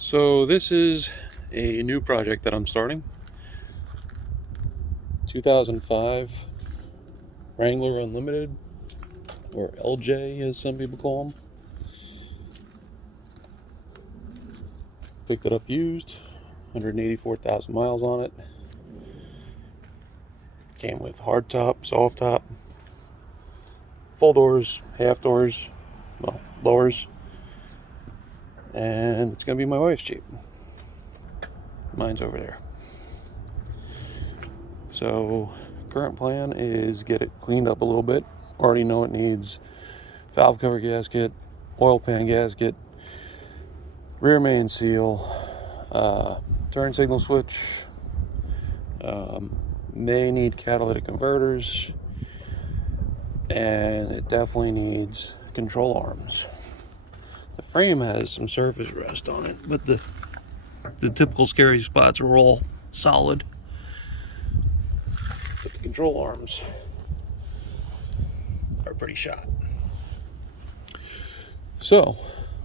So this is a new project that I'm starting. 2005 Wrangler Unlimited, or LJ as some people call them. Picked it up used, 184,000 miles on it. Came with hard top, soft top, full doors, half doors, well, lowers. And it's gonna be my wife's Jeep. Mine's over there. So current plan is get it cleaned up a little bit. Already know it needs valve cover gasket, oil pan gasket, rear main seal, turn signal switch, may need catalytic converters, and it definitely needs control arms. The frame has some surface rust on it, but the typical scary spots are all solid. But the control arms are pretty shot. So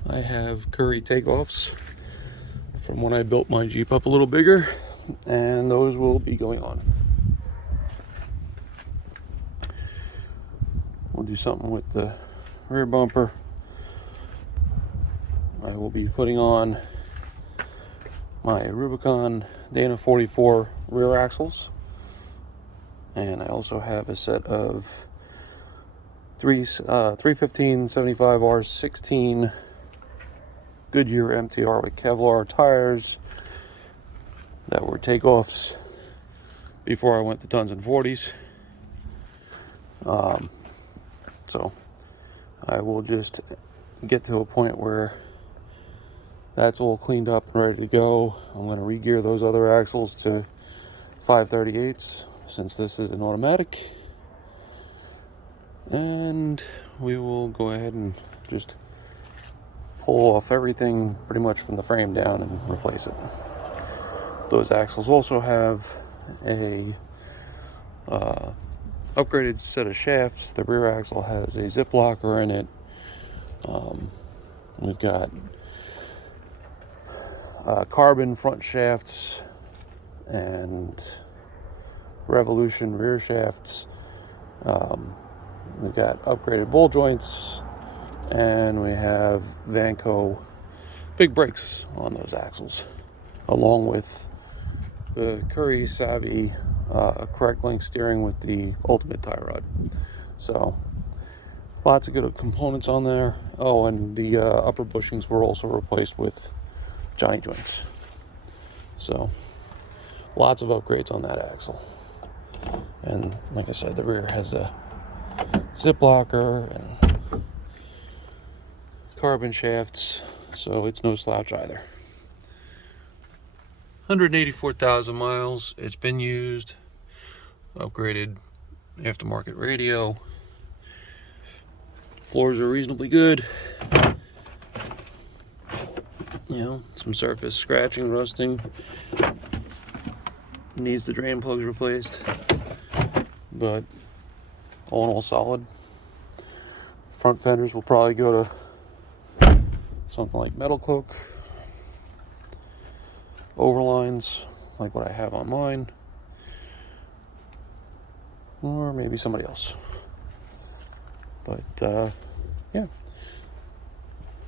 I have Curry takeoffs from when I built my Jeep up a little bigger, and those will be going on. We'll do something with the rear bumper. I will be putting on my Rubicon Dana 44 rear axles, and I also have a set of 315 75R16 Goodyear MTR with Kevlar tires that were takeoffs before I went to tons and 40s. So I will just get to a point where that's all cleaned up and ready to go. I'm going to re-gear those other axles to 538s since this is an automatic, and we will go ahead and just pull off everything pretty much from the frame down and replace it. Those axles also have a upgraded set of shafts. The rear axle has a zip locker in it. We've got carbon front shafts and Revolution rear shafts. We've got upgraded ball joints, and we have Vanco big brakes on those axles, along with the Curry Savvy correct link steering with the ultimate tie rod. So lots of good components on there. Oh, and the upper bushings were also replaced with Johnny joints. So lots of upgrades on that axle. And like I said, the rear has a zip locker and carbon shafts, so it's no slouch either. 184,000 miles. It's been used. Upgraded aftermarket radio. Floors are reasonably good. You know, some surface scratching, rusting. Needs the drain plugs replaced, but all in all solid. Front fenders will probably go to something like metal cloak. Overlines like what I have on mine, or maybe somebody else. But yeah,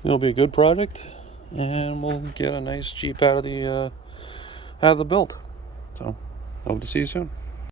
it'll be a good project, and we'll get a nice Jeep out of the build. So hope to see you soon.